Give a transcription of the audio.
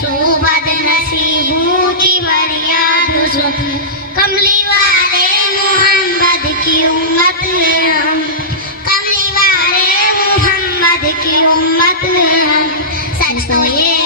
सो बदनसीबों की फरियाद सुन, कमली वाले मोहम्मद की उम्मत है हम, कमली वाले मोहम्मद की उम्मत है हम। सच तो ये